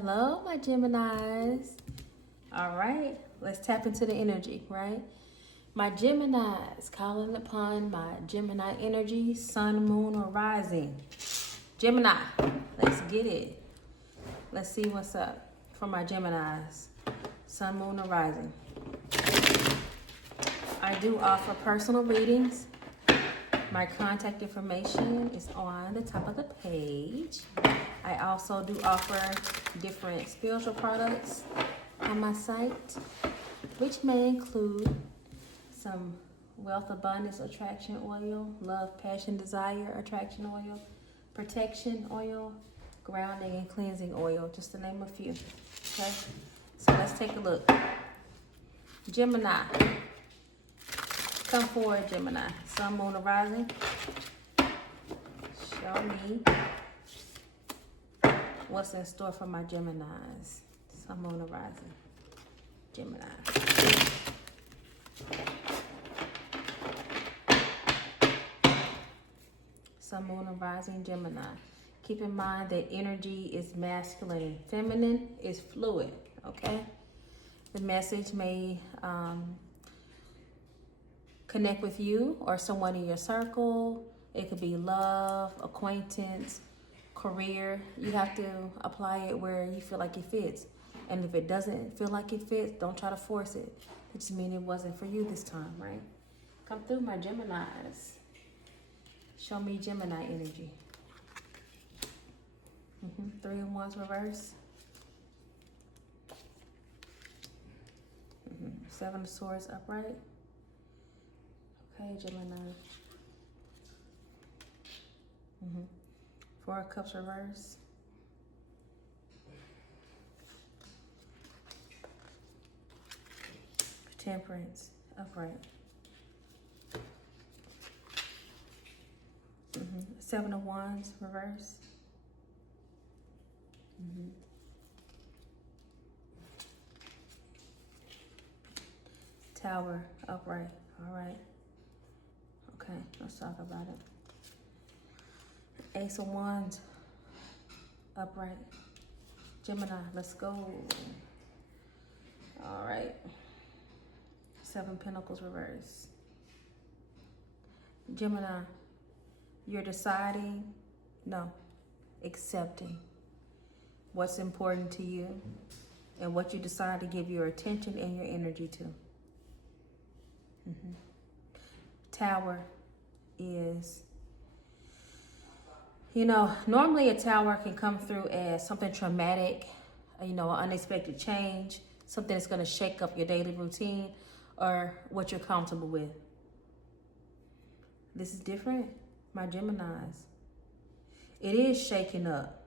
Hello, my Geminis. All right, let's tap into the energy, right? My Geminis, calling upon my Gemini energy, sun, moon, or rising. Gemini, let's get it. Let's see what's up for my Geminis, sun, moon, or rising. I do offer personal readings. My contact information is on the top of the page. I also do offer different spiritual products on my site, which may include some wealth, abundance, attraction oil, love, passion, desire, attraction oil, protection oil, grounding and cleansing oil, just to name a few. Okay, so let's take a look. Gemini, come forward, Gemini. Sun, moon, or rising. Show me what's in store for my Geminis. Sun, moon, or rising. Gemini. Sun, moon, or rising, Gemini. Keep in mind that energy is masculine. Feminine is fluid, okay? The message may connect with you or someone in your circle. It could be love, acquaintance, career. You have to apply it where you feel like it fits. And if it doesn't feel like it fits, don't try to force it. It just means it wasn't for you this time, right? Come through, my Geminis. Show me Gemini energy. 3 of Wands reverse. 7 of Swords upright. Okay, Gemini. 4 of Cups reverse. Temperance upright. 7 of Wands reverse. Tower upright. All right. Okay, let's talk about it. Ace of Wands upright. Gemini, let's go. All right. 7 Pentacles reverse. Gemini, you're deciding, no, accepting what's important to you and what you decide to give your attention and your energy to. Tower is, normally a tower can come through as something traumatic, an unexpected change, something that's going to shake up your daily routine or what you're comfortable with. This is different, my Geminis. It is shaking up.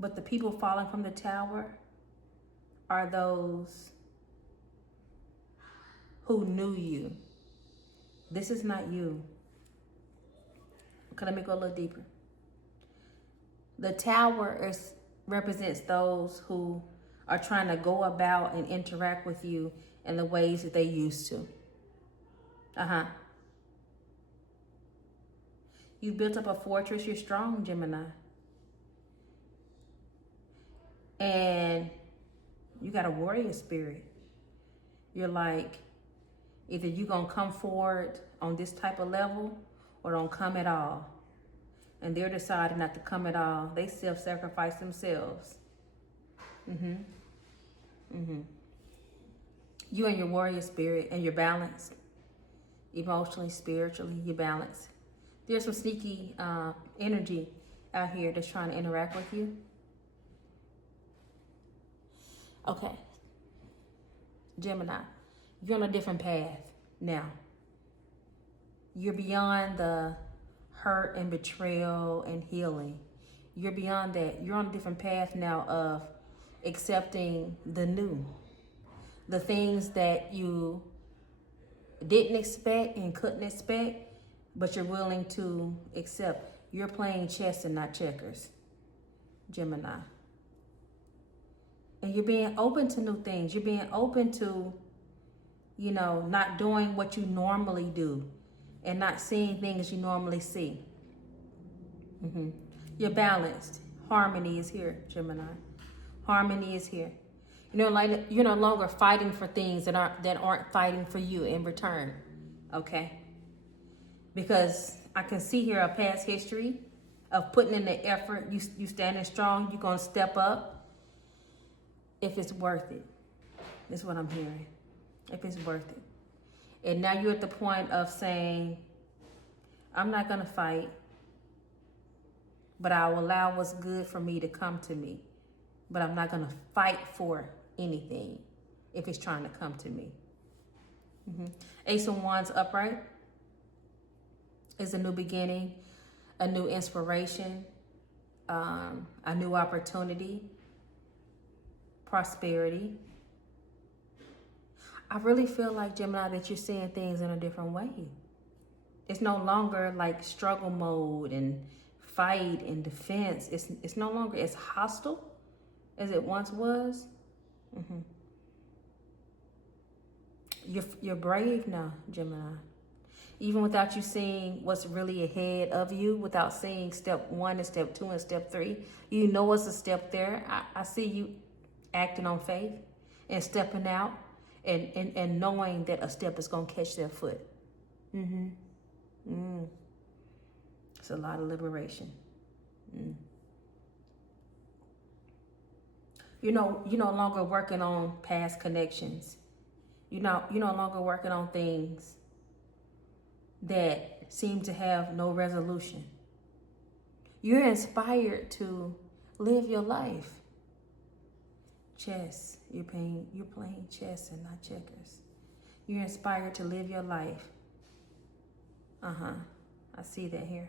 But the people falling from the tower are those who knew you. This is not you. Okay, let me go a little deeper. The tower represents those who are trying to go about and interact with you in the ways that they used to. You built up a fortress. You're strong, Gemini. And you got a warrior spirit. You're like, either you're going to come forward on this type of level or don't come at all. And they're deciding not to come at all. They self-sacrifice themselves. You and your warrior spirit, and you're balanced. Emotionally, spiritually, you're balanced. There's some sneaky energy out here that's trying to interact with you. Okay. Gemini, you're on a different path now. You're beyond the hurt and betrayal and healing. You're beyond that. You're on a different path now of accepting the new. The things that you didn't expect and couldn't expect, but you're willing to accept. You're playing chess and not checkers, Gemini. And you're being open to new things. You're being open to, not doing what you normally do and not seeing things you normally see. You're balanced. Harmony is here, Gemini. Harmony is here. You know, like you're no longer fighting for things that aren't fighting for you in return. Okay? Because I can see here a past history of putting in the effort. You standing strong. You're gonna step up if it's worth it. That's what I'm hearing. If it's worth it. And now you're at the point of saying, I'm not gonna fight, but I'll allow what's good for me to come to me. But I'm not gonna fight for anything if it's trying to come to me. Ace of Wands upright is a new beginning, a new inspiration, a new opportunity, prosperity. I really feel like, Gemini, that you're seeing things in a different way. It's no longer like struggle mode and fight and defense. It's no longer as hostile as it once was. You're brave now, Gemini. Even without you seeing what's really ahead of you, without seeing step 1 and step 2 and step 3, you know what's a step there. I see you acting on faith and stepping out and knowing that a step is going to catch their foot. It's a lot of liberation. You're no longer working on past connections. You're no longer working on things that seem to have no resolution. You're inspired to live your life. Chess. You're playing chess and not checkers. You're inspired to live your life. I see that here.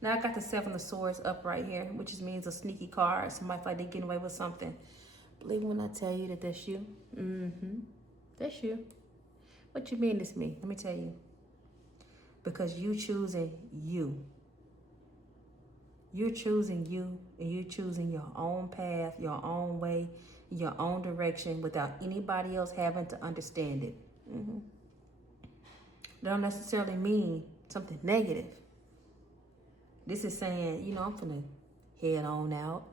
Now I got the 7 of Swords up right here, which just means a sneaky card. Somebody feel like they're getting away with something. Believe me when I tell you that that's you. That's you. What you mean it's me? Let me tell you. Because you choosing you. You're choosing you, and you're choosing your own path, your own way, your own direction without anybody else having to understand it. That don't necessarily mean something negative. This is saying, I'm finna head on out.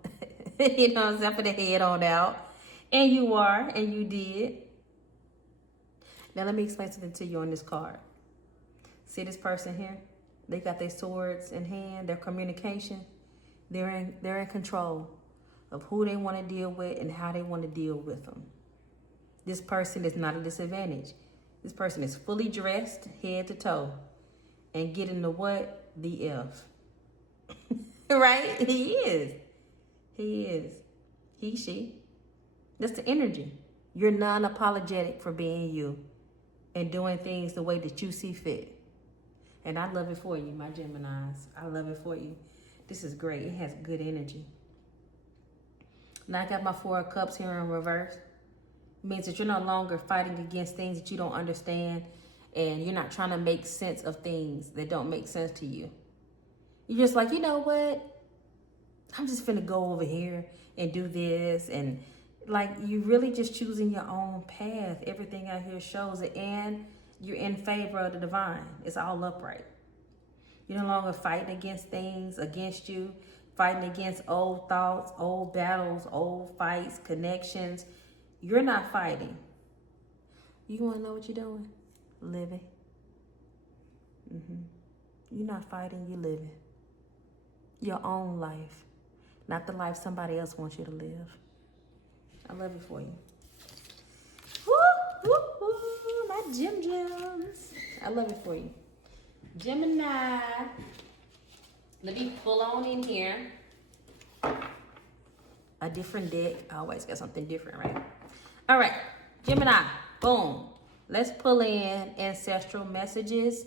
I'm finna head on out. And you are, and you did. Now let me explain something to you on this card. See this person here? They got their swords in hand, their communication. They're in control of who they want to deal with and how they want to deal with them. This person is not a disadvantage. This person is fully dressed, head to toe. And getting the what? The F. Right? He is. He, she. That's the energy. You're non-apologetic for being you and doing things the way that you see fit. And I love it for you, my Geminis. I love it for you. This is great. It has good energy. Now I got my 4 of Cups here in reverse. It means that you're no longer fighting against things that you don't understand, and you're not trying to make sense of things that don't make sense to you. You're just like, you know what? I'm just finna go over here and do this. And like, you're really just choosing your own path. Everything out here shows it. And you're in favor of the divine. It's all upright. You're no longer fighting against things against you, fighting against old thoughts, old battles, old fights, connections. You're not fighting. You want to know what you're doing? Living. You're not fighting, you're living. Your own life, not the life somebody else wants you to live. I love it for you. Woo, woo, woo, my gems. I love it for you. Gemini. Let me pull on in here. A different deck. I always got something different, right? All right, Gemini. Boom. Let's pull in ancestral messages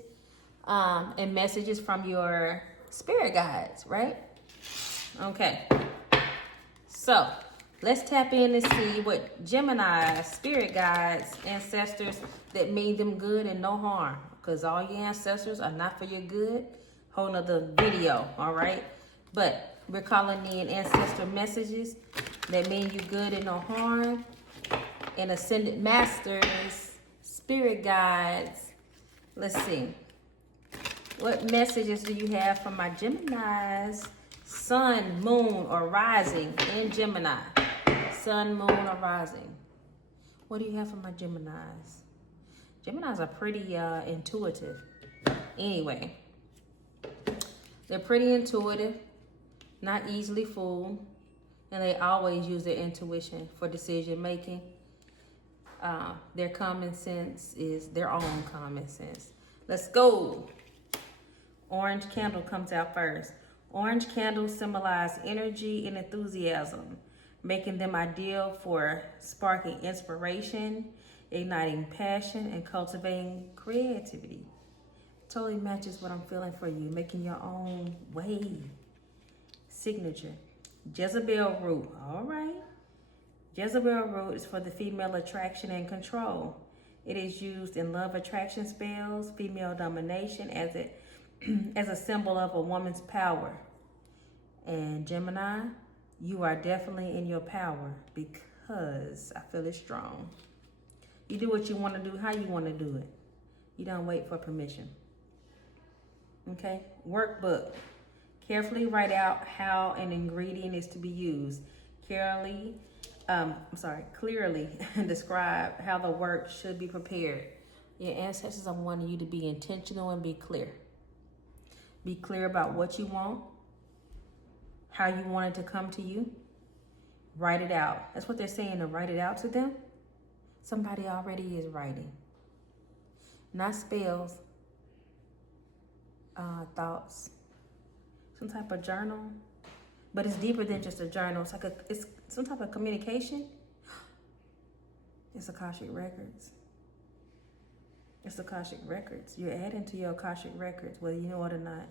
and messages from your spirit guides, right? Okay. So let's tap in and see what Gemini, spirit guides, ancestors that mean them good and no harm. Because all your ancestors are not for your good. Whole nother video, all right? But we're calling in ancestor messages that mean you good and no harm. And ascended masters, spirit guides. Let's see. What messages do you have from my Geminis, sun, moon, or rising in Gemini. Sun, moon, or rising. What do you have for my Geminis? Geminis are pretty intuitive. Anyway, they're pretty intuitive, not easily fooled, and they always use their intuition for decision making. Their common sense is their own common sense. Let's go. Orange candle comes out first. Orange candles symbolize energy and enthusiasm, making them ideal for sparking inspiration, igniting passion, and cultivating creativity. Totally matches what I'm feeling for you, making your own way. Signature. Jezebel root. All right. Jezebel root is for the female attraction and control. It is used in love attraction spells, female domination as a symbol of a woman's power. And Gemini, you are definitely in your power because I feel it strong. You do what you want to do, how you want to do it. You don't wait for permission. Okay, workbook. Carefully write out how an ingredient is to be used. Clearly describe how the work should be prepared. Your ancestors are wanting you to be intentional and be clear. Be clear about what you want, how you want it to come to you. Write it out. That's what they're saying, to write it out to them. Somebody already is writing. Not spells, thoughts, some type of journal. But it's deeper than just a journal. It's some type of communication. It's Akashic Records. It's Akashic Records. You're adding to your Akashic Records, whether you know it or not.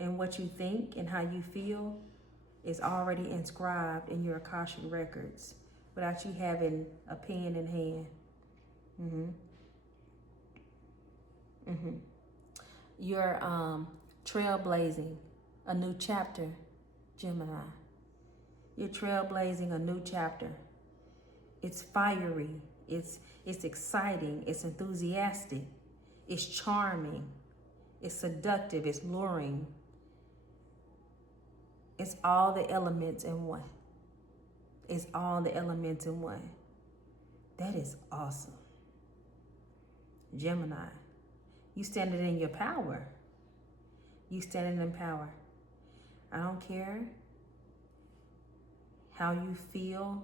And what you think and how you feel is already inscribed in your Akashic Records without you having a pen in hand. You're trailblazing a new chapter, Gemini. You're trailblazing a new chapter. It's fiery. It's exciting. It's enthusiastic. It's charming. It's seductive. It's luring. It's all the elements in one. It's all the elements in one. That is awesome. Gemini, you standing in your power. You standing in power. I don't care how you feel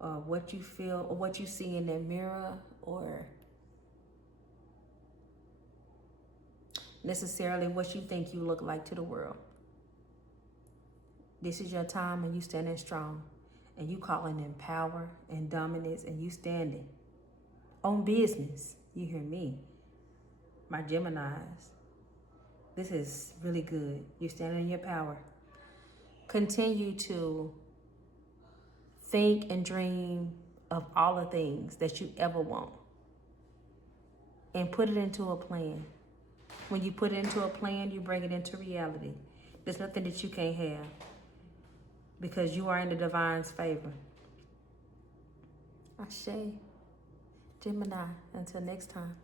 or what you feel or what you see in that mirror or necessarily what you think you look like to the world. This is your time and you standing strong and you calling in power and dominance and you standing on business. You hear me? My Geminis. This is really good. You're standing in your power. Continue to think and dream of all the things that you ever want and put it into a plan. When you put it into a plan, you bring it into reality. There's nothing that you can't have because you are in the divine's favor. Ashe, Gemini, until next time.